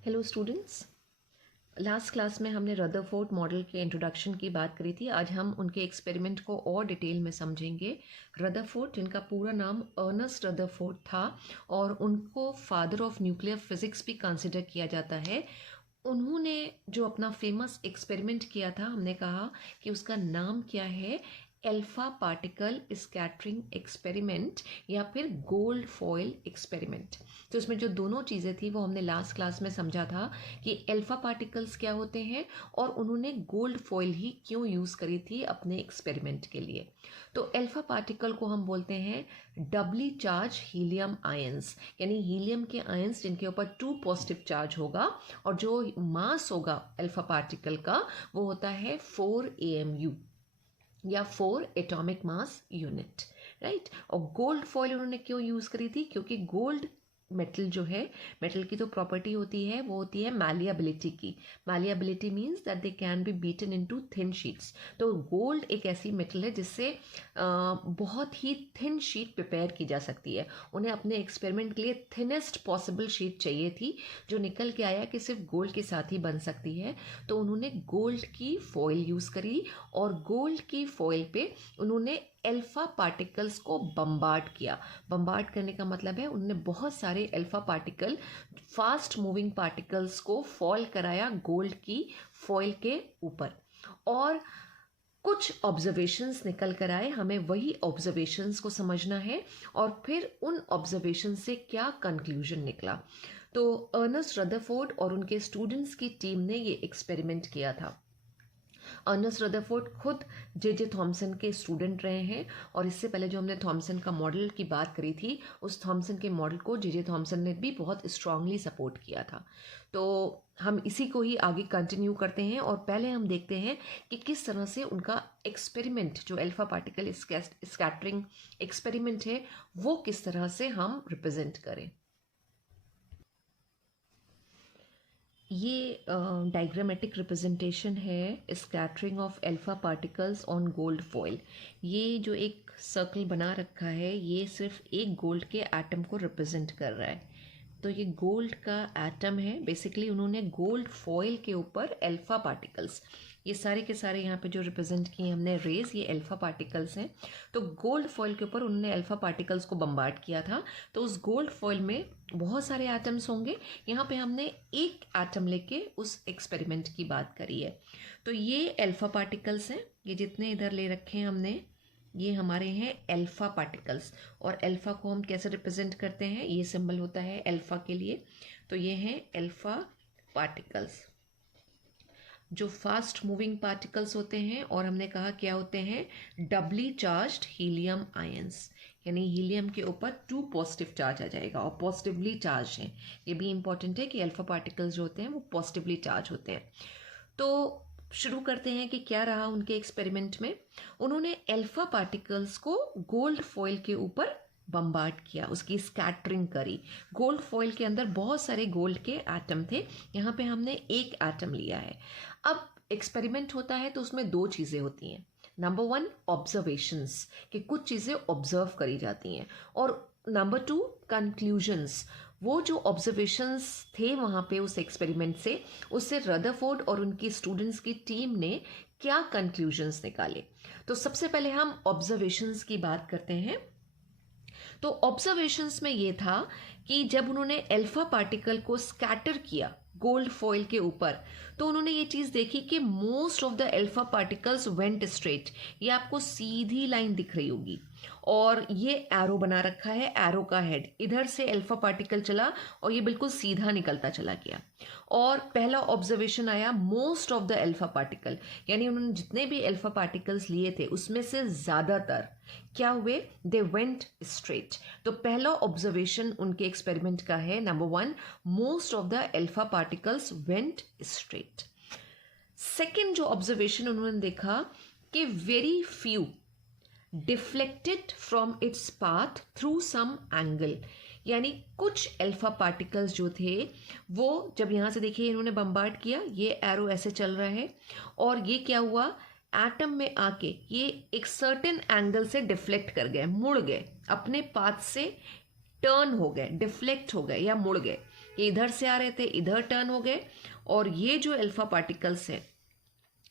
Hello students, last class में हमने Rutherford model के इंट्रोडक्शन की बात करी थी। आज हम उनके एक्सपेरिमेंट को और डिटेल में समझेंगे। रदरफोर्ड, जिनका पूरा नाम अर्नेस्ट रदरफोर्ड था और उनको फादर ऑफ न्यूक्लियर फिजिक्स भी कंसिडर किया जाता है, उन्होंने जो अपना फेमस एक्सपेरिमेंट किया था, हमने कहा कि उसका नाम क्या है, एल्फा पार्टिकल स्कैटरिंग एक्सपेरिमेंट या फिर गोल्ड फॉयल एक्सपेरिमेंट। तो इसमें जो दोनों चीज़ें थी वो हमने लास्ट क्लास में समझा था कि एल्फा पार्टिकल्स क्या होते हैं और उन्होंने गोल्ड फॉयल ही क्यों यूज़ करी थी अपने एक्सपेरिमेंट के लिए। तो एल्फा पार्टिकल को हम बोलते हैं डबली चार्ज हीलियम आयंस, यानी हीलियम के आयंस जिनके ऊपर 2 पॉजिटिव चार्ज होगा और जो मास होगा एल्फा पार्टिकल का वो होता है 4 AMU या 4 एटॉमिक मास यूनिट, राइट। और गोल्ड फॉयल उन्होंने क्यों यूज़ करी थी? क्योंकि गोल्ड मेटल जो है, मेटल की तो प्रॉपर्टी होती है वो होती है मैलिएबिलिटी की। Malleability means that they can be beaten into thin sheets. तो गोल्ड एक ऐसी मेटल है जिससे बहुत ही थिन शीट प्रिपेयर की जा सकती है। उन्हें अपने एक्सपेरिमेंट के लिए थिनेस्ट पॉसिबल शीट चाहिए थी, जो निकल के आया कि सिर्फ गोल्ड के साथ ही बन सकती है। तो उन्होंने गोल्ड की फॉयल यूज़ करी और गोल्ड की फॉयल पे उन्होंने एल्फा पार्टिकल्स को बम्बार्ड किया। बम्बार्ड करने का मतलब है उन्होंने बहुत सारे alpha particle, fast moving particles को फॉल कराया गोल्ड की फॉयल के ऊपर और कुछ ऑब्जर्वेशंस निकल कर आए। हमें वही ऑब्जर्वेशंस को समझना है और फिर उन ऑब्जर्वेशन से क्या कंक्लूजन निकला। तो अर्नेस्ट रदरफोर्ड और उनके स्टूडेंट्स की टीम ने ये एक्सपेरिमेंट किया था। अर्नेस्ट रदरफोर्ड खुद जे थॉमसन के स्टूडेंट रहे हैं और इससे पहले जो हमने थॉमसन का मॉडल की बात करी थी, उस थॉमसन के मॉडल को जे थॉमसन ने भी बहुत स्ट्रांगली सपोर्ट किया था। तो हम इसी को ही आगे कंटिन्यू करते हैं और पहले हम देखते हैं कि किस तरह से उनका एक्सपेरिमेंट, जो अल्फा पार्टिकल स्कैटरिंग एक्सपेरिमेंट है, वो किस तरह से हम रिप्रेजेंट करें। ये डायग्रामेटिक रिप्रेजेंटेशन है scattering of alpha particles on gold foil. ये जो एक सर्कल बना रखा है ये सिर्फ एक गोल्ड के एटम को रिप्रेजेंट कर रहा है। तो ये गोल्ड का एटम है। बेसिकली उन्होंने गोल्ड फॉयल के ऊपर एल्फा पार्टिकल्स, ये सारे के सारे यहाँ पे जो रिप्रेजेंट किए हमने रेज, ये एल्फा पार्टिकल्स हैं। तो गोल्ड फॉयल के ऊपर उन्होंने एल्फा पार्टिकल्स को बम्बार्ड किया था। तो उस गोल्ड फॉयल में बहुत सारे एटम्स होंगे। यहाँ पे हमने एक एटम लेके उस एक्सपेरिमेंट की बात करी है। तो ये एल्फा पार्टिकल्स हैं, ये जितने इधर ले रखे हैं हमने, ये हमारे हैं एल्फा पार्टिकल्स। और एल्फा को हम कैसे रिप्रेजेंट करते हैं, ये सिंबल होता है एल्फा के लिए। तो ये हैं एल्फा पार्टिकल्स जो फास्ट मूविंग पार्टिकल्स होते हैं और हमने कहा क्या होते हैं, डबली चार्ज्ड हीलियम आयंस, यानी हीलियम के ऊपर 2 पॉजिटिव चार्ज आ जाएगा और पॉजिटिवली चार्ज है। ये भी इंपॉर्टेंट है कि अल्फा पार्टिकल्स जो होते हैं वो पॉजिटिवली चार्ज होते हैं। तो शुरू करते हैं कि क्या रहा उनके एक्सपेरिमेंट में। उन्होंने अल्फा पार्टिकल्स को गोल्ड फॉयल के ऊपर बम्बार्ड किया, उसकी स्कैटरिंग करी। गोल्ड फॉयल के अंदर बहुत सारे गोल्ड के एटम थे, यहाँ पे हमने एक एटम लिया है। अब एक्सपेरिमेंट होता है तो उसमें 2 चीज़ें होती हैं। नंबर 1 ऑब्जर्वेशंस, कि कुछ चीज़ें ऑब्जर्व करी जाती हैं, और नंबर 2 कंक्लूजन्स। वो जो ऑब्जर्वेशंस थे वहाँ पे उस एक्सपेरिमेंट से, उससे रदरफोर्ड और उनकी स्टूडेंट्स की टीम ने क्या कंक्लूजन्स निकाले। तो सबसे पहले हम ऑब्जर्वेशंस की बात करते हैं। तो ऑब्जर्वेशंस में ये था कि जब उन्होंने अल्फा पार्टिकल को स्कैटर किया गोल्ड फॉयल के ऊपर, तो उन्होंने ये चीज़ देखी कि most of the alpha particles went straight. ये आपको सीधी लाइन दिख रही होगी और ये एरो बना रखा है, एरो का हेड इधर से अल्फा पार्टिकल चला और ये बिल्कुल सीधा निकलता चला गया। और पहला ऑब्जर्वेशन आया most of the alpha particle, यानी उन्होंने जितने भी अल्फा पार्टिकल्स लिए थे उसमें से ज़्यादातर क्या हुए, दे वेंट स्ट्रेट। तो पहला ऑब्जर्वेशन उनके एक्सपेरिमेंट का है, number 1, most of the alpha particles went straight. Second जो ऑब्जर्वेशन उन्होंने देखा कि very few deflected from its path through some angle, यानी कुछ अल्फा पार्टिकल्स जो थे वो जब यहाँ से देखिए इन्होंने बम्बार्ड किया, ये एरो ऐसे चल रहा है और ये क्या हुआ, एटम में आके ये एक सर्टेन एंगल से डिफ्लेक्ट कर गए, मुड़ गए, अपने पाथ से टर्न हो गए, डिफ्लेक्ट हो गए या मुड़ गए। ये इधर से आ रहे थे, इधर टर्न हो गए, और ये जो अल्फा पार्टिकल्स हैं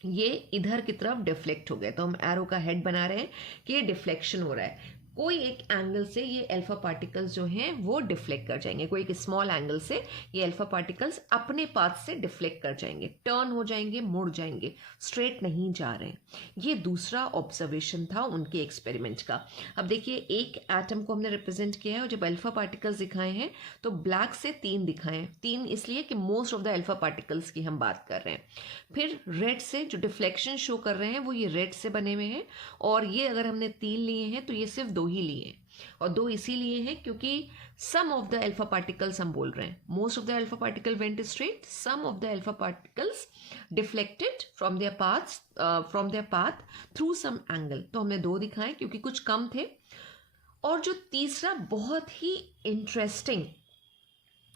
ये इधर की तरफ डिफ्लेक्ट हो गए। तो हम एरो का हेड बना रहे हैं कि ये डिफ्लेक्शन हो रहा है। कोई एक एंगल से ये अल्फा पार्टिकल्स जो हैं वो डिफ्लेक्ट कर जाएंगे, कोई एक स्मॉल एंगल से ये अल्फा पार्टिकल्स अपने पाथ से डिफ्लेक्ट कर जाएंगे, टर्न हो जाएंगे, मुड़ जाएंगे, स्ट्रेट नहीं जा रहे हैं। ये दूसरा ऑब्जर्वेशन था उनके एक्सपेरिमेंट का। अब देखिए, एक एटम को हमने रिप्रेजेंट किया है और जब अल्फा पार्टिकल्स दिखाए हैं तो ब्लैक से 3 दिखाए हैं। 3 इसलिए कि most of the alpha particles की हम बात कर रहे हैं। फिर रेड से जो डिफ्लेक्शन शो कर रहे हैं वो ये रेड से बने हुए हैं, और ये अगर हमने 3 लिए हैं तो ये सिर्फ 2 ही लिए हैं, और 2 इसीलिए हैं क्योंकि some of the alpha particles हम बोल रहे हैं, most of the alpha particle went straight, some of the alpha particles deflected from their path through some angle. तो हमने 2 दिखाए क्योंकि कुछ कम थे। और जो तीसरा बहुत ही इंटरेस्टिंग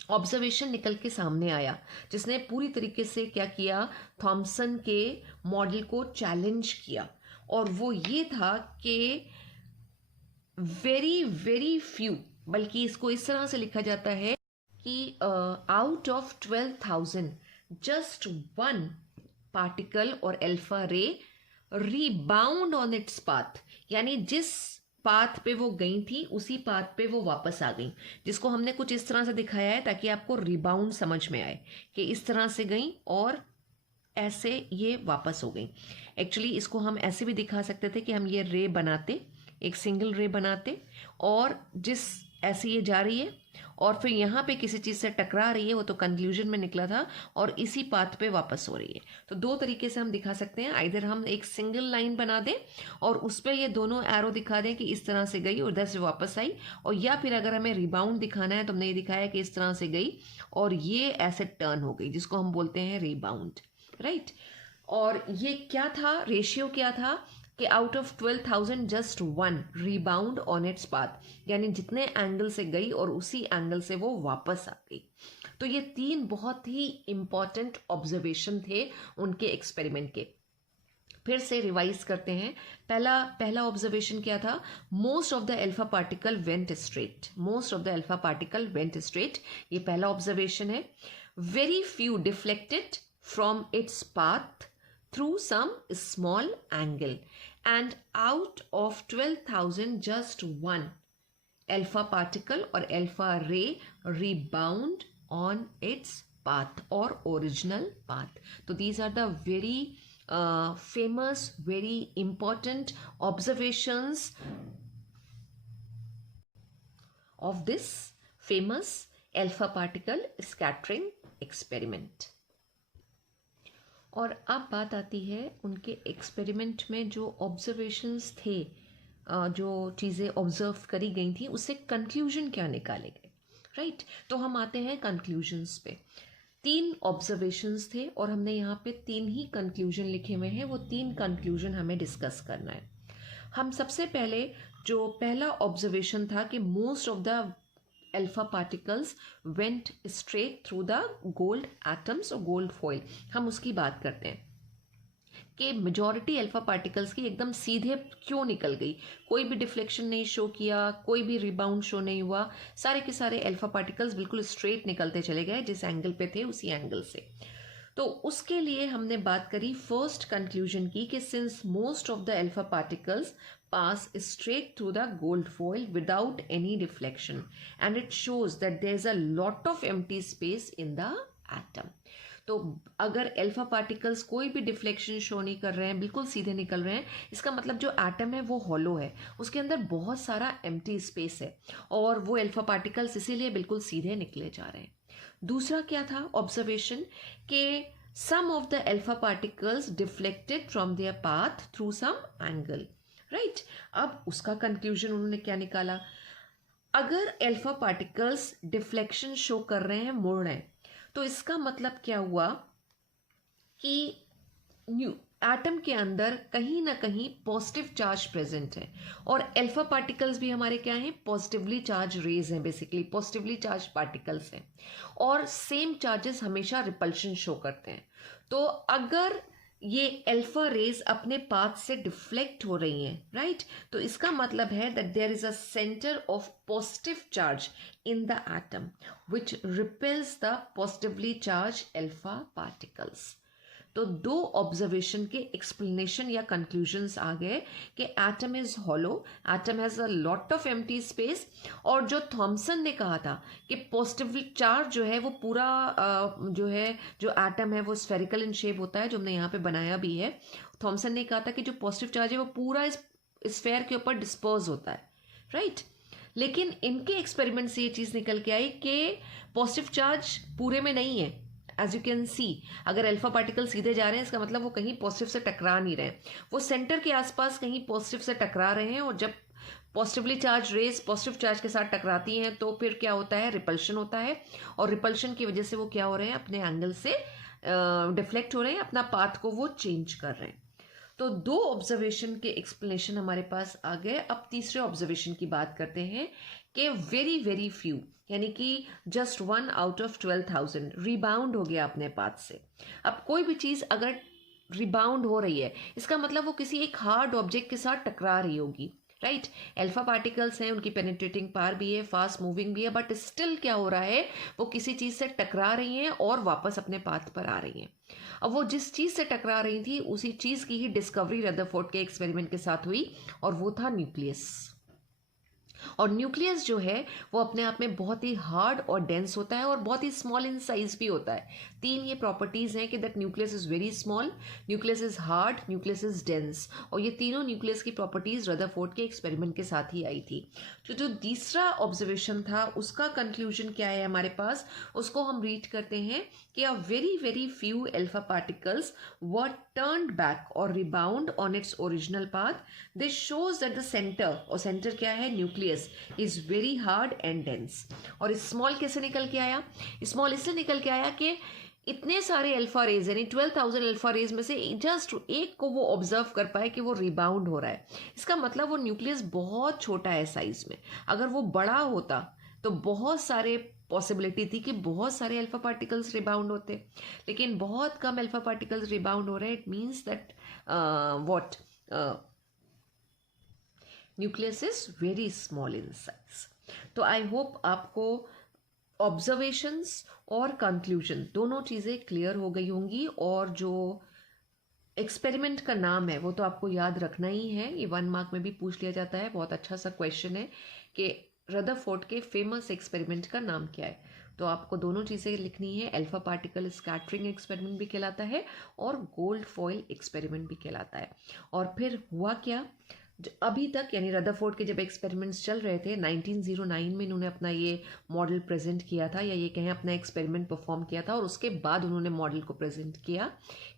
ऑब्जर्वेशन निकल के सामने आया, जिसने पूरी तरीके से क्या किया, थॉमसन के मॉडल को चैलेंज किया, और वो ये था कि वेरी वेरी फ्यू, बल्कि इसको इस तरह से लिखा जाता है कि आउट ऑफ 12,000 जस्ट 1 पार्टिकल और अल्फा रे रीबाउंड ऑन इट्स पाथ, यानी जिस पाथ पे वो गई थी उसी पाथ पे वो वापस आ गई, जिसको हमने कुछ इस तरह से दिखाया है ताकि आपको रिबाउंड समझ में आए कि इस तरह से गई और ऐसे ये वापस हो गई। एक्चुअली इसको हम ऐसे भी दिखा सकते थे कि हम ये रे बनाते, एक सिंगल रे बनाते, और जिस ऐसे ये जा रही है और फिर यहाँ पे किसी चीज़ से टकरा रही है, वो तो कंक्लूजन में निकला था, और इसी पाथ पे वापस हो रही है। तो 2 तरीके से हम दिखा सकते हैं, आइदर हम एक सिंगल लाइन बना दें और उस पर ये दोनों एरो दिखा दें कि इस तरह से गई और इधर से वापस आई, और या फिर अगर हमें रिबाउंड दिखाना है तो हमने ये दिखाया कि इस तरह से गई और ये ऐसे टर्न हो गई, जिसको हम बोलते हैं रिबाउंड, राइट। और ये क्या था, रेशियो क्या था कि out of 12,000 just 1 rebound on its path, यानी जितने एंगल से गई और उसी एंगल से वो वापस आ गई। तो ये 3 बहुत ही इंपॉर्टेंट ऑब्जर्वेशन थे उनके एक्सपेरिमेंट के। फिर से रिवाइज करते हैं। पहला ऑब्जर्वेशन क्या था, most of the alpha particle went straight, most of the alpha particle went straight, ये पहला ऑब्जर्वेशन है। Very few deflected from its path through some small angle, and out of 12,000 just 1 alpha particle or alpha ray rebound on its path or original path. So these are the very famous, very important observations of this famous alpha particle scattering experiment. और अब बात आती है उनके experiment में जो observations थे, जो चीज़ें ऑब्जर्व करी गई थी, उससे कंक्लूजन क्या निकाले गए, राइट। तो हम आते हैं कंक्लूजन्स पे। 3 ऑब्जर्वेशंस थे और हमने यहाँ पे 3 ही कंक्लूजन लिखे हुए हैं, वो 3 कंक्लूजन हमें डिस्कस करना है। हम सबसे पहले जो पहला ऑब्जर्वेशन था कि most of the alpha particles went straight through the gold atoms और गोल्ड फॉइल, हम उसकी बात करते हैं कि मेजॉरिटी अल्फा पार्टिकल्स की एकदम सीधे क्यों निकल गई, कोई भी डिफ्लेक्शन नहीं शो किया, कोई भी रिबाउंड शो नहीं हुआ, सारे के सारे अल्फा पार्टिकल्स बिल्कुल स्ट्रेट निकलते चले गए, जिस एंगल पे थे उसी एंगल से। तो उसके लिए हमने बात करी, फर्स्ट कंक्लूजन की कि since most of the alpha particles pass straight through the gold foil without any deflection, and it shows that there is a lot of empty space in the atom. तो अगर alpha particles कोई भी deflection show नहीं कर रहे हैं, बिल्कुल सीधे निकल रहे हैं, इसका मतलब जो एटम है वो हॉलो है, उसके अंदर बहुत सारा एम्प्टी स्पेस है, और वो अल्फा पार्टिकल्स इसीलिए बिल्कुल सीधे निकले जा रहे हैं। दूसरा क्या था ऑब्जर्वेशन कि some of the alpha particles deflected from their path through some angle, right. अब उसका कंक्लूजन उन्होंने क्या निकाला, अगर अल्फा पार्टिकल्स डिफ्लेक्शन शो कर रहे हैं, मुड़ रहे हैं, तो इसका मतलब क्या हुआ कि एटम के अंदर कहीं ना कहीं पॉजिटिव चार्ज प्रेजेंट है, और अल्फा पार्टिकल्स भी हमारे क्या हैं, पॉजिटिवली चार्ज रेज हैं, बेसिकली पॉजिटिवली चार्ज पार्टिकल्स हैं, और सेम चार्जेस हमेशा रिपल्शन शो करते हैं। तो अगर ये अल्फा रेज अपने पाथ से डिफ्लेक्ट हो रही हैं, राइट? तो इसका मतलब है that there is a centre of positive charge in the atom which repels the positively charge alpha particles. तो दो ऑब्जर्वेशन के एक्सप्लेनेशन या कंक्लूजन्स आ गए कि atom is hollow, atom has a lot of empty space, और जो Thompson ने कहा था कि पॉजिटिव चार्ज जो है वो पूरा जो एटम है वो स्फेरिकल इन शेप होता है, जो हमने यहाँ पे बनाया भी है। थॉमसन ने कहा था कि जो पॉजिटिव चार्ज है वो पूरा इस स्फेयर के ऊपर डिस्पोज होता है, राइट? लेकिन इनके एक्सपेरिमेंट से ये चीज़ निकल के आई कि पॉजिटिव चार्ज पूरे में नहीं है। एज यू कैन सी, अगर अल्फा पार्टिकल सीधे जा रहे हैं इसका मतलब वो कहीं पॉजिटिव से टकरा नहीं रहे हैं, वो सेंटर के आसपास कहीं पॉजिटिव से टकरा रहे हैं, और जब positively charge rays positive charge के साथ टकराती हैं तो फिर क्या होता है, रिपल्शन होता है, और रिपल्शन की वजह से वो क्या हो रहे हैं, अपने एंगल से डिफ्लेक्ट हो रहे हैं, अपना पाथ को वो चेंज कर रहे हैं। तो दो ऑब्जर्वेशन के एक्सप्लेनेशन हमारे पास आ गए। अब तीसरे ऑब्जर्वेशन की बात करते हैं कि वेरी वेरी फ्यू, यानी कि जस्ट 1 आउट ऑफ 12,000 रिबाउंड हो गया अपने पाथ से। अब कोई भी चीज़ अगर रिबाउंड हो रही है इसका मतलब वो किसी एक हार्ड ऑब्जेक्ट के साथ टकरा रही होगी, राइट? अल्फा पार्टिकल्स हैं, उनकी पेनिट्रेटिंग पावर भी है, फास्ट मूविंग भी है, बट स्टिल क्या हो रहा है, वो किसी चीज़ से टकरा रही हैं और वापस अपने पाथ पर आ रही हैं। अब वो जिस चीज़ से टकरा रही थी उसी चीज़ की ही डिस्कवरी रदरफोर्ड के एक्सपेरिमेंट के साथ हुई, और वो था न्यूक्लियस। और न्यूक्लियस जो है वो अपने आप में बहुत ही हार्ड और डेंस होता है और बहुत ही स्मॉल इन साइज भी होता है। तीन ये प्रॉपर्टीज हैं कि that nucleus is very small, nucleus is hard, nucleus is dense, और ये तीनों न्यूक्लियस की प्रॉपर्टीज रदरफोर्ड के एक्सपेरिमेंट के साथ ही आई थी। तो जो तीसरा ऑब्जर्वेशन था उसका कंक्लूजन क्या है हमारे पास, उसको हम रीड करते हैं कि a very very few alpha particles were turned back और rebound on its original path. This shows that the centre, और सेंटर क्या है, nucleus, is very hard and dense. और स्मॉल कैसे निकल के आया, स्मॉल इससे निकल के आया कि इतने सारे अल्फा रेज यानी 12,000 अल्फा रेज में से जस्ट एक को वो ऑब्जर्व कर पाए कि वो रिबाउंड हो रहा है। इसका मतलब वो न्यूक्लियस बहुत छोटा है साइज में, अगर वो बड़ा होता तो बहुत सारे पॉसिबिलिटी थी कि बहुत सारे अल्फा पार्टिकल्स रिबाउंड होते, लेकिन बहुत कम अल्फा पार्टिकल्स रिबाउंड हो रहे हैं। It means that what nucleus is very small in size. तो आई होप आपको ऑब्जर्वेशंस और कंक्लूजन दोनों चीज़ें क्लियर हो गई होंगी, और जो एक्सपेरिमेंट का नाम है वो तो आपको याद रखना ही है, ये 1 मार्क में भी पूछ लिया जाता है, बहुत अच्छा सा क्वेश्चन है कि रदरफोर्ड के फेमस एक्सपेरिमेंट का नाम क्या है। तो आपको दोनों चीज़ें लिखनी है, अल्फा पार्टिकल स्कैटरिंग एक्सपेरिमेंट भी कहलाता है और गोल्ड फॉइल एक्सपेरिमेंट भी कहलाता है। और फिर हुआ क्या, अभी तक यानी रदरफोर्ड के जब एक्सपेरिमेंट्स चल रहे थे 1909 में इन्होंने अपना ये मॉडल प्रेजेंट किया था, या ये कहें अपना एक्सपेरिमेंट परफॉर्म किया था, और उसके बाद उन्होंने मॉडल को प्रेजेंट किया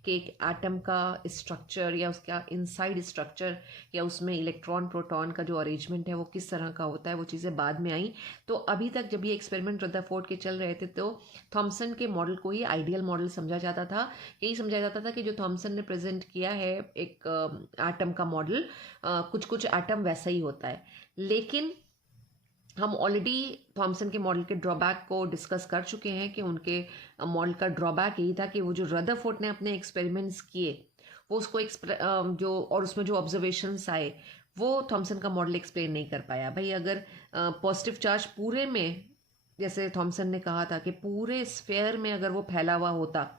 कि एक एटम का स्ट्रक्चर या उसका इनसाइड स्ट्रक्चर या उसमें इलेक्ट्रॉन प्रोटॉन का जो अरेंजमेंट है वो किस तरह का होता है, वो चीज़ें बाद में आई। तो अभी तक जब ये एक्सपेरिमेंट रदरफोर्ड के चल रहे थे तो थॉमसन के मॉडल को ही आइडियल मॉडल समझा जाता था। यही समझा जाता था कि जो थॉमसन ने प्रेजेंट किया है एक एटम का मॉडल, कुछ कुछ एटम वैसा ही होता है। लेकिन हम ऑलरेडी थॉमसन के मॉडल के ड्रॉबैक को डिस्कस कर चुके हैं कि उनके मॉडल का ड्रॉबैक यही था कि वो जो रदरफोर्ड ने अपने एक्सपेरिमेंट्स किए वो उसको जो और उसमें जो ऑब्जर्वेशंस आए वो थॉमसन का मॉडल एक्सप्लेन नहीं कर पाया। भाई अगर पॉजिटिव चार्ज पूरे में, जैसे थॉमसन ने कहा था कि पूरे स्फेयर में अगर वो फैला हुआ होता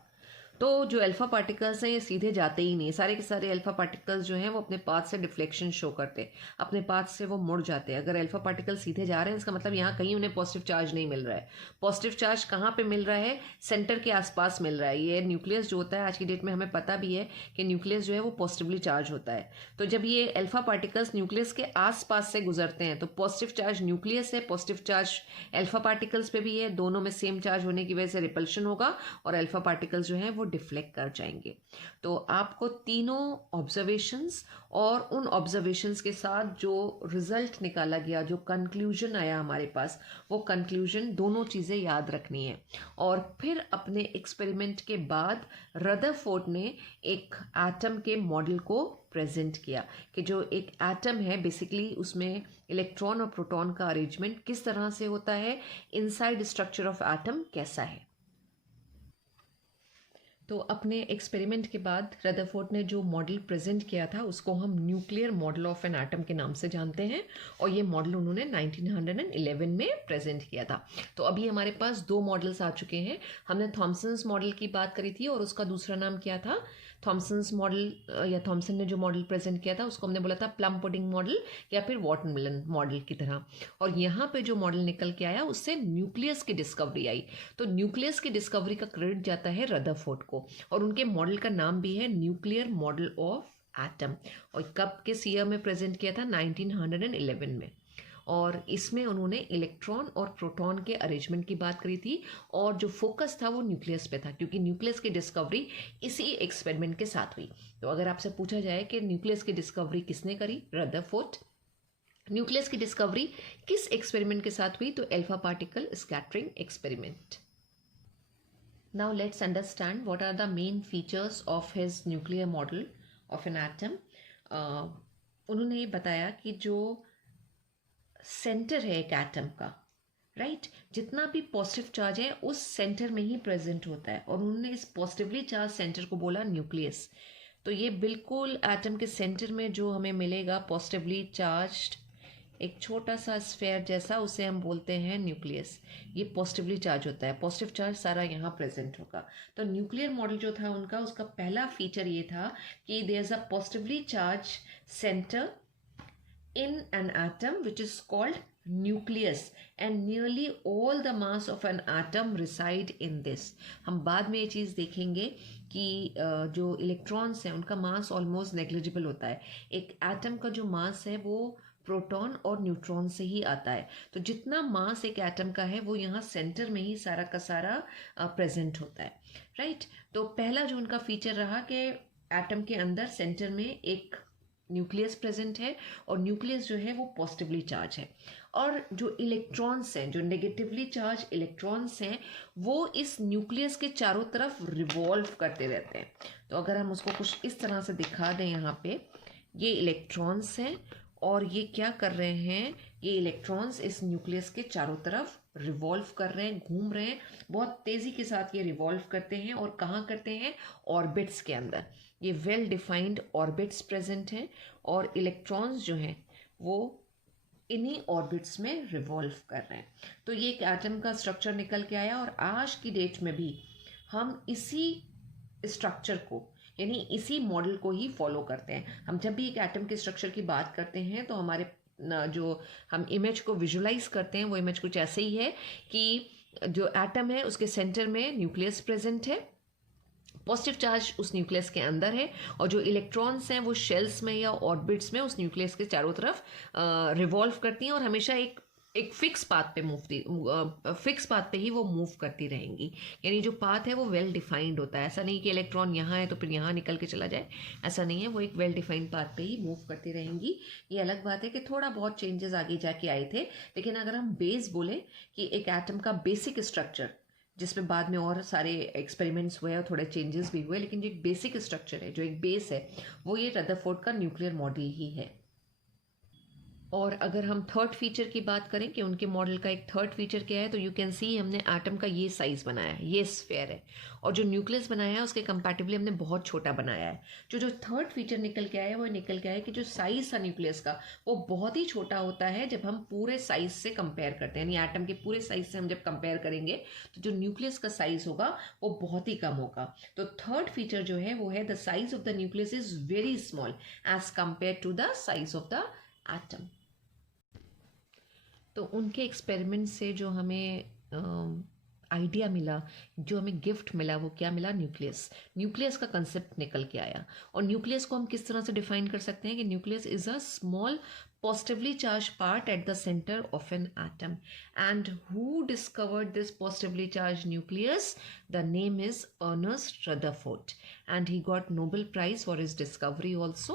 तो जो अल्फा पार्टिकल्स हैं ये सीधे जाते ही नहीं, सारे के सारे अल्फा पार्टिकल्स जो हैं वो अपने पाथ से डिफ्लेक्शन शो करते, अपने पाथ से वो मुड़ जाते। अगर अल्फा पार्टिकल सीधे जा रहे हैं इसका मतलब यहाँ कहीं उन्हें पॉजिटिव चार्ज नहीं मिल रहा है। पॉजिटिव चार्ज कहाँ पे मिल रहा है, सेंटर के आसपास मिल रहा है। ये न्यूक्लियस जो होता है आज की डेट में हमें पता भी है कि न्यूक्लियस जो है वो पॉजिटिवली चार्ज होता है। तो जब ये अल्फा पार्टिकल्स न्यूक्लियस के आसपास से गुजरते हैं तो पॉजिटिव चार्ज न्यूक्लियस है, पॉजिटिव चार्ज अल्फा पार्टिकल्स पे भी है, दोनों में सेम चार्ज होने की वजह से रिपल्शन होगा और अल्फा पार्टिकल्स जो हैं वो डिफ्लेक्ट कर जाएंगे। तो आपको तीनों ऑब्जर्वेशंस और उन ऑब्जर्वेशंस के साथ जो रिजल्ट निकाला गया, जो कंक्लूजन आया हमारे पास, वो कंक्लूजन दोनों चीज़ें याद रखनी है। और फिर अपने एक्सपेरिमेंट के बाद रदरफोर्ड ने एक एटम के मॉडल को प्रेजेंट किया कि जो एक एटम है बेसिकली उसमें इलेक्ट्रॉन और प्रोटॉन का अरेंजमेंट किस तरह से होता है, इनसाइड स्ट्रक्चर ऑफ एटम कैसा है। तो अपने एक्सपेरिमेंट के बाद रदरफोर्ड ने जो मॉडल प्रेजेंट किया था उसको हम nuclear model of an atom के नाम से जानते हैं, और ये मॉडल उन्होंने 1911 में प्रेजेंट किया था। तो अभी हमारे पास दो मॉडल्स आ चुके हैं। हमने थॉमसन्स मॉडल की बात करी थी और उसका दूसरा नाम क्या था, थॉमसन्स मॉडल या थॉमसन ने जो मॉडल प्रेजेंट किया था उसको हमने बोला था प्लम पुडिंग मॉडल या फिर वाटरमेलन मॉडल की तरह। और यहाँ पे जो मॉडल निकल के आया उससे न्यूक्लियस की डिस्कवरी आई। तो न्यूक्लियस की डिस्कवरी का क्रेडिट जाता है रदरफोर्ड को, और उनके मॉडल का नाम भी है न्यूक्लियर मॉडल ऑफ एटम। और कब किस ईयर में प्रेजेंट किया था, 1911 में। और इसमें उन्होंने इलेक्ट्रॉन और प्रोटॉन के अरेंजमेंट की बात करी थी, और जो फोकस था वो न्यूक्लियस पे था, क्योंकि न्यूक्लियस की डिस्कवरी इसी एक्सपेरिमेंट के साथ हुई। तो अगर आपसे पूछा जाए कि न्यूक्लियस की डिस्कवरी किसने करी, रदरफोर्ड। न्यूक्लियस की डिस्कवरी किस एक्सपेरिमेंट के साथ हुई, तो alpha particle scattering experiment. Now let's understand what are the main features of his nuclear model of an atom. उन्होंने ये बताया कि जो सेंटर है एक एटम का, राइट, जितना भी पॉजिटिव चार्ज है उस सेंटर में ही प्रेजेंट होता है, और उन्होंने इस पॉजिटिवली चार्ज सेंटर को बोला न्यूक्लियस। तो ये बिल्कुल एटम के सेंटर में जो हमें मिलेगा पॉजिटिवली चार्ज्ड एक छोटा सा स्फेयर जैसा, उसे हम बोलते हैं न्यूक्लियस। ये पॉजिटिवली चार्ज होता है, पॉजिटिव चार्ज सारा यहाँ प्रेजेंट होगा। तो न्यूक्लियर मॉडल जो था उनका, उसका पहला फीचर ये था कि there is a positively charge centre in an atom which is called nucleus, and nearly all the mass of an atom reside in this. हम बाद में ये चीज़ देखेंगे कि जो इलेक्ट्रॉन्स हैं उनका मास ऑलमोस्ट नेग्लिजिबल होता है। एक एटम का जो मास है वो प्रोटॉन और न्यूट्रॉन से ही आता है। तो जितना मास एक एटम का है वो यहाँ सेंटर में ही सारा का सारा प्रेजेंट होता है, राइट। तो पहला जो उनका फीचर रहा कि एटम के अंदर सेंटर में एक न्यूक्लियस प्रेजेंट है, और न्यूक्लियस जो है वो पॉजिटिवली चार्ज है, और जो इलेक्ट्रॉन्स हैं, जो नेगेटिवली चार्ज इलेक्ट्रॉन्स हैं, वो इस न्यूक्लियस के चारों तरफ रिवॉल्व करते रहते हैं। तो अगर हम उसको कुछ इस तरह से दिखा दें, यहाँ पे ये इलेक्ट्रॉन्स हैं और ये क्या कर रहे हैं, ये इलेक्ट्रॉन्स इस न्यूक्लियस के चारों तरफ रिवॉल्व कर रहे हैं, घूम रहे हैं, बहुत तेज़ी के साथ ये रिवॉल्व करते हैं। और कहाँ करते हैं, ऑर्बिट्स के अंदर। ये वेल डिफाइंड ऑर्बिट्स प्रेजेंट हैं, और इलेक्ट्रॉन्स जो हैं वो इन्हीं ऑर्बिट्स में रिवॉल्व कर रहे हैं। तो ये एक एटम का स्ट्रक्चर निकल के आया, और आज की डेट में भी हम इसी स्ट्रक्चर को, यानी इसी मॉडल को ही फॉलो करते हैं। हम जब भी एक एटम के स्ट्रक्चर की बात करते हैं तो हमारे जो हम इमेज को विजुलाइज करते हैं वो इमेज कुछ ऐसे ही है कि जो एटम है उसके सेंटर में न्यूक्लियस प्रेजेंट है, पॉजिटिव चार्ज उस न्यूक्लियस के अंदर है, और जो इलेक्ट्रॉन्स हैं वो शेल्स में या ऑर्बिट्स में उस न्यूक्लियस के चारों तरफ रिवॉल्व करती हैं, और हमेशा एक फिक्स पाथ पे ही वो मूव करती रहेंगी। यानी जो पाथ है वो वेल डिफाइंड होता है। ऐसा नहीं कि इलेक्ट्रॉन यहाँ है तो फिर यहाँ निकल के चला जाए, ऐसा नहीं है। वो एक वेल डिफाइंड पाथ पे ही मूव करती रहेंगी। ये अलग बात है कि थोड़ा बहुत चेंजेस आगे जाके आए थे, लेकिन अगर हम बेस बोले कि एक एटम का बेसिक स्ट्रक्चर, जिसमें बाद में और सारे एक्सपेरिमेंट्स हुए और थोड़े चेंजेस भी हुए, लेकिन जो एक बेसिक स्ट्रक्चर है, जो एक बेस है, वो ये रदरफोर्ड का न्यूक्लियर मॉडल ही है। और अगर हम थर्ड फीचर की बात करें कि उनके मॉडल का एक थर्ड फीचर क्या है, तो यू कैन सी हमने एटम का ये साइज बनाया है, ये स्फेयर है, और जो न्यूक्लियस बनाया है उसके कंपैरेटिवली हमने बहुत छोटा बनाया है। जो थर्ड फीचर निकल के आया है वो निकल के आया है कि जो साइज था न्यूक्लियस का वो बहुत ही छोटा होता है जब हम पूरे साइज से कंपेयर करते हैं। यानी एटम के पूरे साइज से हम जब कंपेयर करेंगे तो जो न्यूक्लियस का साइज होगा वो बहुत ही कम होगा। तो थर्ड फीचर जो है वो है the size of the nucleus is very small as compare to the size of the atom. तो उनके एक्सपेरिमेंट से जो हमें आइडिया मिला, जो हमें गिफ्ट मिला, वो क्या मिला, न्यूक्लियस का कंसेप्ट निकल के आया। और न्यूक्लियस को हम किस तरह से डिफाइन कर सकते हैं कि nucleus is a small positively charged part at the center of an atom. And who discovered this positively charged nucleus? The name is Ernest Rutherford, and he got Nobel Prize for his discovery also.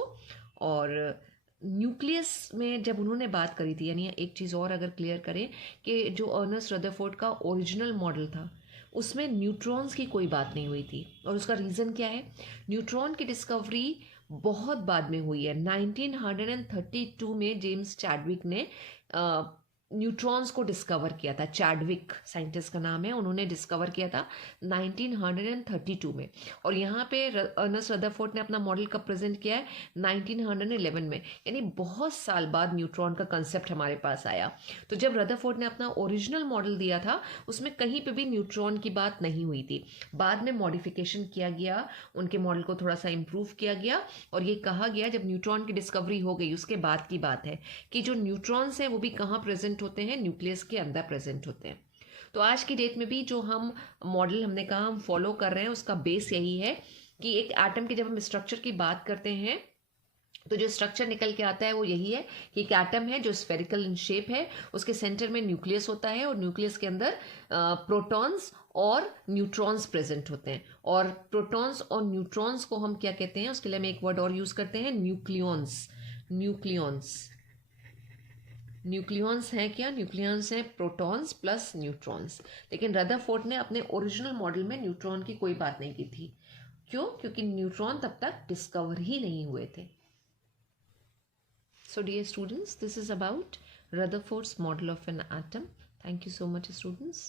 और nucleus में जब उन्होंने बात करी थी, यानी एक चीज़ और अगर क्लियर करें कि जो अर्नेस्ट रदरफोर्ड का ओरिजिनल मॉडल था उसमें न्यूट्रॉन्स की कोई बात नहीं हुई थी। और उसका रीज़न क्या है, न्यूट्रॉन की डिस्कवरी बहुत बाद में हुई है। 1932 में जेम्स चैडविक ने न्यूट्रॉन्स को डिस्कवर किया था। चैडविक साइंटिस्ट का नाम है, उन्होंने डिस्कवर किया था 1932 में। और यहाँ पे अर्नेस्ट रदरफोर्ड ने अपना मॉडल कब प्रेजेंट किया है? 1911 में, यानी बहुत साल बाद न्यूट्रॉन का कंसेप्ट हमारे पास आया। तो जब रदरफोर्ड ने अपना ओरिजिनल मॉडल दिया था उसमें कहीं पे भी न्यूट्रॉन की बात नहीं हुई थी। बाद में मॉडिफिकेशन किया गया, उनके मॉडल को थोड़ा सा इम्प्रूव किया गया और ये कहा गया जब न्यूट्रॉन की डिस्कवरी हो गई उसके बाद की बात है कि जो न्यूट्रॉन्स हैं वो भी कहाँ प्रेजेंट होते हैं? न्यूक्लियस के अंदर प्रेजेंट होते हैं। तो आज की डेट में भी जो हम मॉडल हमने कहा हम फॉलो कर रहे हैं उसका बेस यही है कि एक एटम के जब हम स्ट्रक्चर की बात करते हैं तो जो स्ट्रक्चर निकल के आता है वो यही है कि एक एटम है जो स्फेरिकल इन शेप है, उसके सेंटर में न्यूक्लियस होता है और न्यूक्लियस के अंदर प्रोटॉन्स और न्यूट्रॉन्स प्रेजेंट होते हैं। और प्रोटॉन्स और न्यूट्रॉन्स को हम क्या कहते हैं? उसके लिए हम एक वर्ड और यूज करते हैं, न्यूक्लियॉन्स। न्यूक्लियॉन्स, न्यूक्लियॉन्स हैं क्या? न्यूक्लियॉन्स हैं प्रोटॉन्स प्लस न्यूट्रॉन्स। लेकिन रदरफोर्ड ने अपने ओरिजिनल मॉडल में न्यूट्रॉन की कोई बात नहीं की थी। क्यों? क्योंकि न्यूट्रॉन तब तक डिस्कवर ही नहीं हुए थे। So dear students, this is about Rutherford's model of an atom. Thank you so much, students.